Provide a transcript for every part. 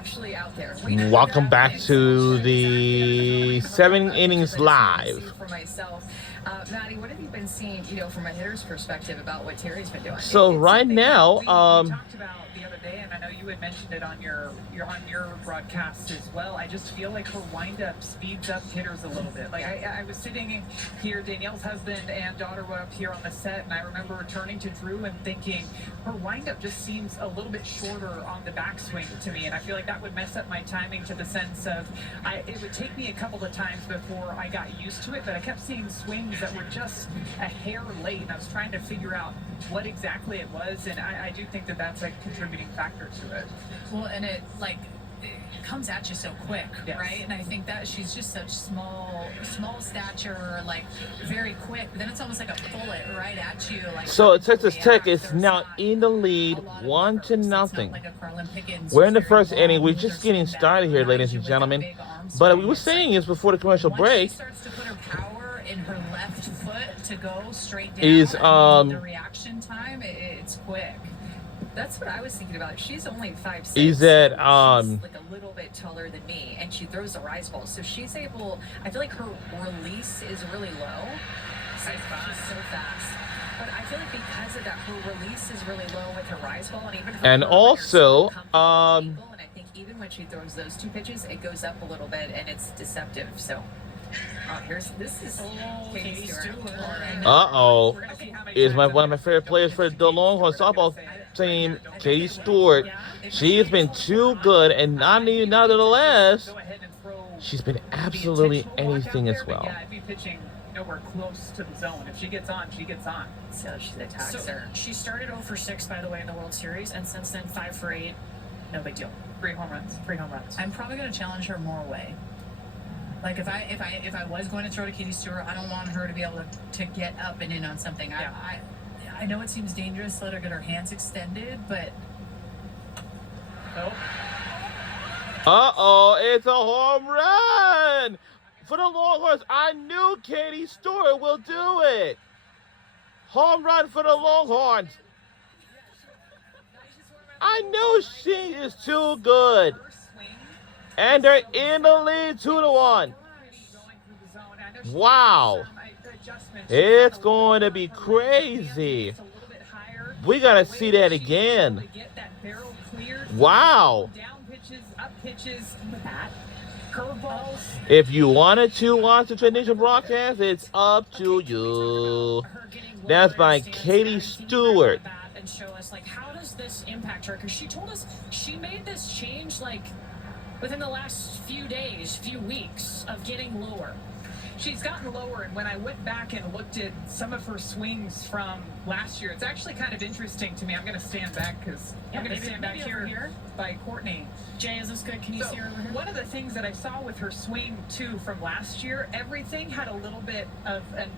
actually out there. Welcome back to the 7 innings live. For myself, Maddie, what have you been seeing, from a hitter's perspective about what Terry's been doing? So right now, we talked about the other day, and I know you had mentioned it on your broadcast as well. I just feel like her windup speeds up hitters a little bit. Like I was sitting here, Danielle's husband and daughter were up here on the set, and I remember turning to Drew and thinking her windup just seems a little bit shorter on the backswing to me, and I feel like that would mess up my timing to the sense of it would take me a couple of times before I got used to it, but I kept seeing swings that were just a hair late, and I was trying to figure out what exactly it was, and I do think that that's a contributing factor to it. Well, and it comes at you so quick, yes. Right? And I think that she's just such small stature, like very quick. But then it's almost like a bullet right at you. Like so Texas Tech is now in the lead, 1-0. We're in the first inning. We're just getting started here, ladies and gentlemen. But we were saying is before the commercial break, she starts to put her power in her left foot to go straight down. Is the reaction time, it's quick. That's what I was thinking about. She's only 5'6". Is that she's like a little bit taller than me, and she throws the rise ball. So she's able. I feel like her release is really low. So she's so fast. But I feel like because of that, her release is really low with her rise ball, and even her and also and I think even when she throws those two pitches, it goes up a little bit, and it's deceptive. So. This is Katie Stewart. Is one of my favorite players for the Longhorn softball team, Katie Stewart. She has been too good, and nonetheless, she's been absolutely anything as well. Yeah, I'd be pitching nowhere close to the zone. If she gets on, she gets on. So she's a taxer. She started 0 for 6, by the way, in the World Series, and since then 5 for 8. No big deal. 3 home runs. I'm probably going to challenge her more away. Like if I was going to throw to Katie Stewart, I don't want her to be able to get up and in on something. Yeah. I know it seems dangerous to let her get her hands extended, but it's a home run for the Longhorns. I knew Katie Stewart will do it. Home run for the Longhorns. I knew she is too good. And they're in the lead 2-1. Wow. It's going to be crazy. We got to see that again. Wow. If you wanted to watch the traditional broadcast, it's up to you. That's by Katie Stewart. And show us, how does this impact her? Because she told us she made this change, within the last few days, few weeks of getting lower. She's gotten lower, and when I went back and looked at some of her swings from last year, it's actually kind of interesting to me. I'm going to stand back because I'm going to stand back here by Courtney. Jay, is this good? Can you see her over here? One of the things that I saw with her swing, too, from last year, everything had a little bit of an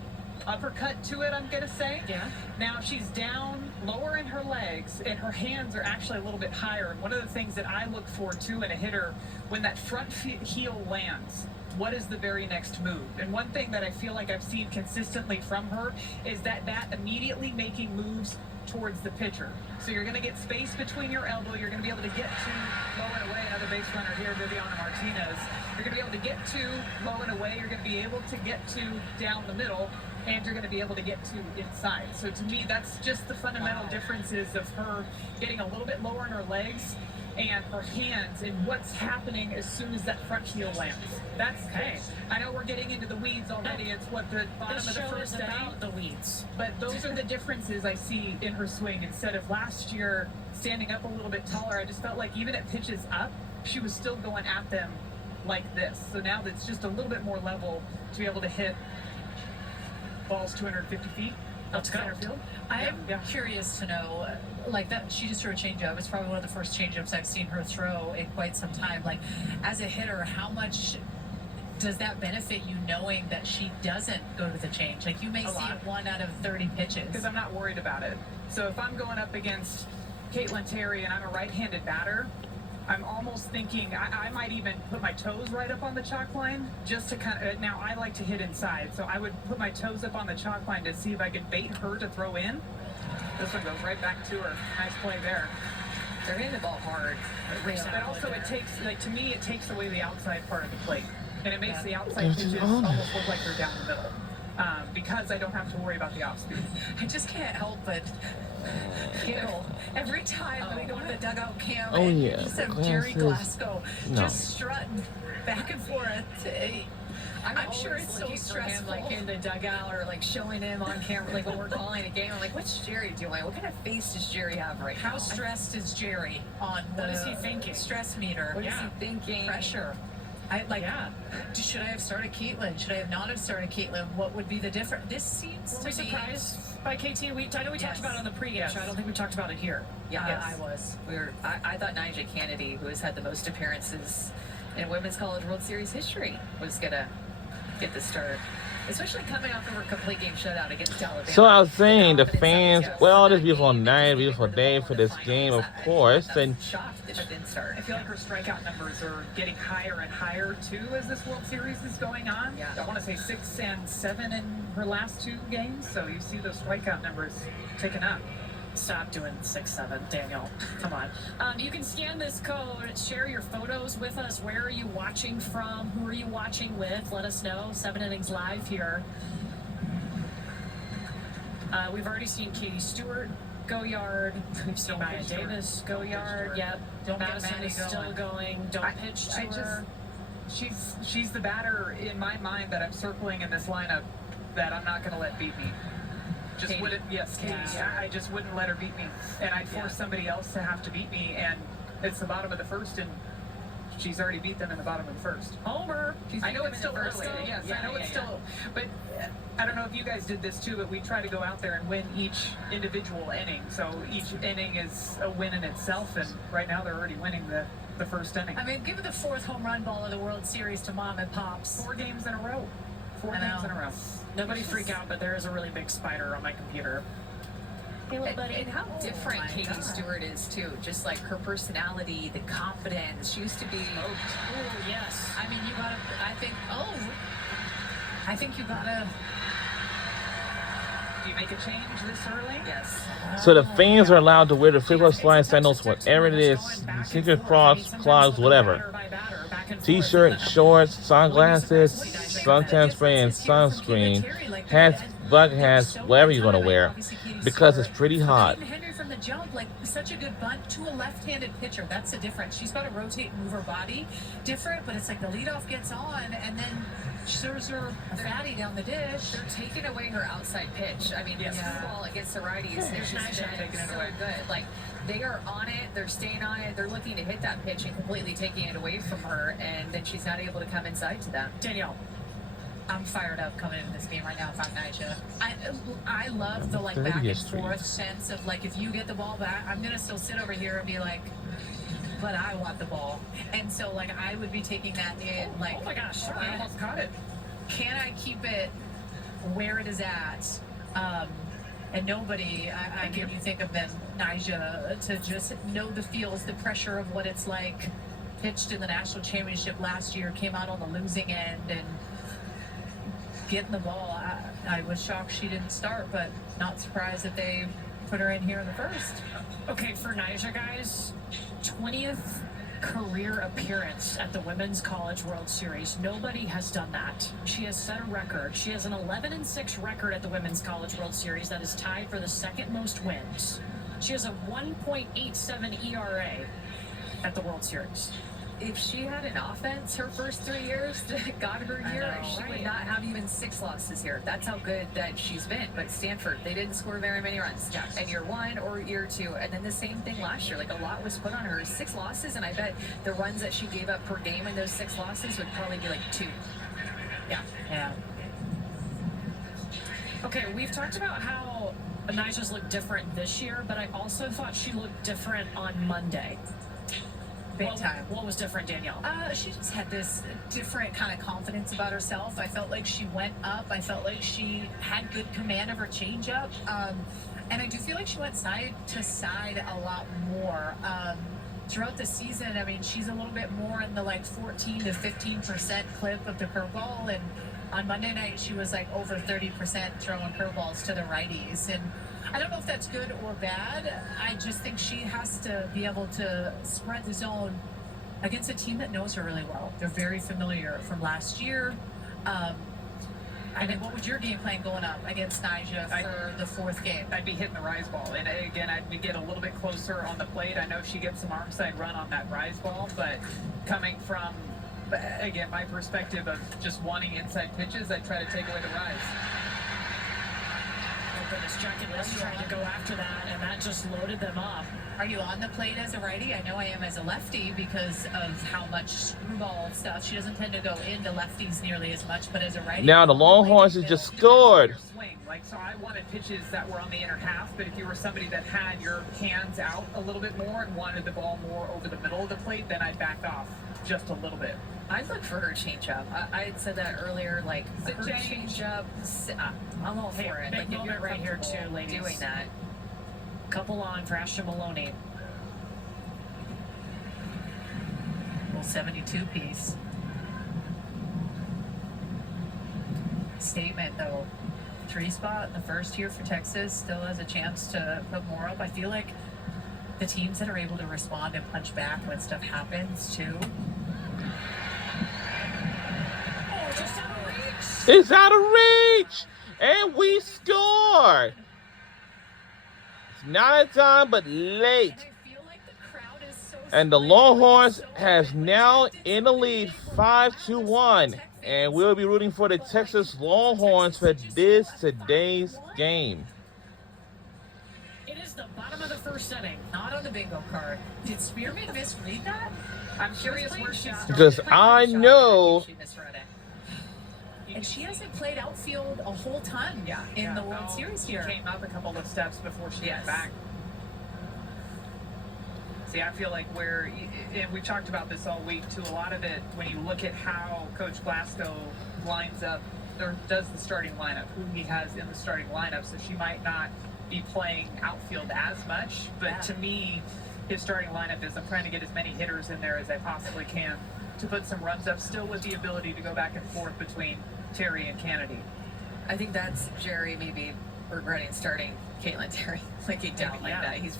uppercut to it, I'm gonna say. Yeah. Now she's down lower in her legs, and her hands are actually a little bit higher. And one of the things that I look for too in a hitter, when that front heel lands, what is the very next move? And one thing that I feel like I've seen consistently from her is that immediately making moves towards the pitcher. So you're going to get space between your elbow. You're going to be able to get to low and away. Another base runner here, Viviana Martinez. You're going to be able to get to low and away. You're going to be able to get to down the middle. And you're going to be able to get to inside. So to me, that's just the fundamental differences of her getting a little bit lower in her legs and her hands and what's happening as soon as that front heel lands. That's okay. I know we're getting into the weeds already. It's what the bottom of the first inning. About the weeds. But those are the differences I see in her swing. Instead of last year standing up a little bit taller, I just felt like even at pitches up, she was still going at them like this. So now that's just a little bit more level to be able to hit balls 250 feet. Let's go. Field. I'm curious to know, that she just threw a changeup. It's probably one of the first changeups I've seen her throw in quite some time. As a hitter, how much does that benefit you knowing that she doesn't go to the change? You may see it 1 out of 30 pitches. Because I'm not worried about it. So if I'm going up against Caitlin Terry and I'm a right-handed batter, I'm almost thinking I might even put my toes right up on the chalk line just to kind of, now I like to hit inside, so I would put my toes up on the chalk line to see if I could bait her to throw in. This one goes right back to her. Nice play there. They're hitting the ball hard. But also, it takes, like, to me, it takes away the outside part of the plate. And it makes the outside It's pitches on. almost look like they're down the middle. Because I don't have to worry about the off speed. I just can't help but giggle every time we go to the dugout cam. Oh, and yeah, just have Jerry glasses. Glasgow No. just strutting back and forth. I'm sure always it's so looking for him, stressful. like in the dugout or like showing him on camera, like when we're calling a game. I'm like, what's Jerry doing? What kind of face does Jerry have right now? How stressed is Jerry on the What is he thinking? stress meter? What is Yeah. he thinking? Pressure. Should I have started Caitlin? Should I have not have started Caitlin? What would be the difference? This seems Were to we be. surprised by KT? I know we talked Yes. about it on the pregame Yes. show. I don't think we talked about it here. Yeah, Yeah, I was. I thought Nyjah Kennedy, who has had the most appearances in Women's College World Series history, was gonna get the start. Especially coming off of her complete game shutout against Alabama. So I was saying the confidence that fans, was well, this just- beautiful night, beautiful day for this game, of course, and shocked that she didn't start. I feel like her strikeout numbers are getting higher and higher too as this World Series is going on. Yeah. I want to say 6 and 7 in her last 2 games, so you see those strikeout numbers ticking up. Stop doing 6-7, Daniel. Come on. You can scan this code, share your photos with us. Where are you watching from? Who are you watching with? Let us know. 7 Innings Live here. We've already seen Katie Stewart go yard. We've seen Maya pitch to her. Davis go Don't pitch to yard. her. Yep. Don't get Madison Maddie is still going. Don't pitch to her. She's the batter in my mind that I'm circling in this lineup that I'm not going to let beat me. Katie. Katie. Yeah. I just wouldn't let her beat me, and I'd force somebody else to have to beat me. And it's the bottom of the first, and she's already beat them in the bottom of the first. Homer. I know it's still early. though. Yes, Yeah, I know it's yeah, still. But I don't know if you guys did this too, but we try to go out there and win each individual inning. So each inning is a win in itself, and right now they're already winning the first inning. I mean, give the 4th home run ball of the World Series to Mom and Pops. 4 games in a row. 4 I know. games in a row. Nobody freak out, but there is a really big spider on my computer. Hey, little buddy. And how different my Katie God. Stewart is too. Just like her personality, the confidence. She used to be. Oh, yes. I mean, you gotta. I think you gotta. Do you make a change this early? Yes. so the fans are allowed to wear the flip-flop slide sandals, whatever it is, secret cross, clogs, whatever. T-shirt, shorts, sunglasses, suntan spray, and sunscreen, hats, bucket hats, whatever you're gonna wear, because it's pretty hot. Even Henry from the jump, like such a good bunt to a left-handed pitcher. That's the difference. She's got to rotate and move her body different, but it's like the leadoff gets on, and then she serves her a fatty down the dish. They're taking away her outside pitch. I mean, Yes. the screw ball against the righties, they're just Nyjah taking it so away. good. Like, they are on it, they're staying on it, they're looking to hit that pitch and completely taking it away from her, and then she's not able to come inside to them. Danielle. I'm fired up coming into this game right now if I'm Nyjah. I love the like 30th back and Street. forth sense of like if you get the ball back, I'm gonna still sit over here and be like, but I want the ball. And so like I would be taking that in like, Oh my gosh. I almost caught it. can I keep it where it is at? And nobody, I mean, you think of then Nyjah to just know the feels, the pressure of what it's like. Pitched in the national championship last year, came out on the losing end, and getting the ball. I was shocked she didn't start, but not surprised that they put her in here in the first. Okay, for Nyjah, guys, 20th career appearance at the Women's College World Series. Nobody has done that. She has set a record. She has an 11-6 record at the Women's College World Series that is tied for the second most wins. She has a 1.87 ERA at the World Series. If she had an offense her first 3 years that got her I here, know, she right? would not have even 6 losses here. That's how good that she's been. But Stanford, they didn't score very many runs in year 1 or year 2. And then the same thing last year. Like a lot was put on her. 6 losses, and I bet the runs that she gave up per game in those 6 losses would probably be like 2. Yeah. Okay, we've talked about how Nyjah's looked different this year, but I also thought she looked different on Monday. Big time. What was different, Danielle? She just had this different kind of confidence about herself. I felt like she went up. I felt like she had good command of her changeup. And I do feel like she went side to side a lot more. Throughout the season, I mean, she's a little bit more in the like 14 to 15% clip of the curveball. And on Monday night, she was like over 30% throwing curveballs to the righties. And I don't know if that's good or bad. I just think she has to be able to spread the zone against a team that knows her really well. They're very familiar from last year. I mean, what would your game plan going up against Nyjah for the fourth game? I'd be hitting the rise ball, and again, I'd get a little bit closer on the plate. I know she gets some arm side run on that rise ball, but coming from, again, my perspective of just wanting inside pitches, I'd try to take away the rise. Oh goodness, Jackie Liss tried to go after that, and that just loaded them up. Are you on the plate as a righty? I know I am as a lefty because of how much screwball stuff. She doesn't tend to go into lefties nearly as much, but as a righty. Now the Longhorns has just scored. Swing. Like, so I wanted pitches that were on the inner half, but if you were somebody that had your hands out a little bit more and wanted the ball more over the middle of the plate, then I'd back off just a little bit. I'd look for her changeup. I had said that earlier, like her changeup. I'm all for it. Big Like if you're moment right here too, comfortable ladies. doing that. Couple on for Ashton Maloney. Well, 72 piece. Statement though. 3 spot in the first here for Texas still has a chance to put more up. I feel like the teams that are able to respond and punch back when stuff happens too. Oh, just out of reach. It's out of reach, and we scored. It's not a time, but late. And I feel like the crowd is so And the split, Longhorns so has like, now did in the lead something 5-1. And we'll be rooting for the Texas Longhorns for this today's game. It is the bottom of the first inning. Not on the bingo card. Did Spearman misread that? I'm curious where she's starting. Because I know She misread it. And she hasn't played outfield a whole ton in the World Series She here. came up a couple of steps before she went back. See, I feel like and we talked about this all week too, a lot of it, when you look at how Coach Glasgow lines up, or does the starting lineup, who he has in the starting lineup, so she might not be playing outfield as much, but to me, his starting lineup is I'm trying to get as many hitters in there as I possibly can to put some runs up, still with the ability to go back and forth between Terry and Kennedy. I think that's Jerry maybe regretting starting Caitlin Terry like down like that. He's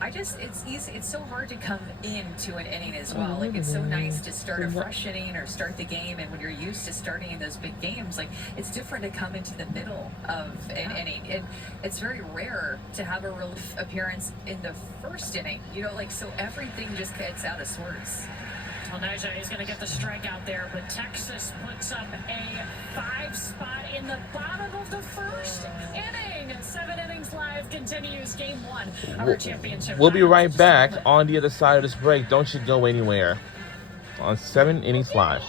I just it's easy. It's so hard to come into an inning as well. Like it's so nice to start a fresh inning or start the game, and when you're used to starting in those big games, like it's different to come into the middle of an inning. And it's very rare to have a relief appearance in the first inning. You know, like so everything just gets out of sorts. Well, Nyjah is going to get the strikeout there, but Texas puts up a 5 spot in the bottom of the first inning. 7 innings live continues game 1 of our championship. we'll be round. right back on the other side of this break. Don't you go anywhere on 7 innings live.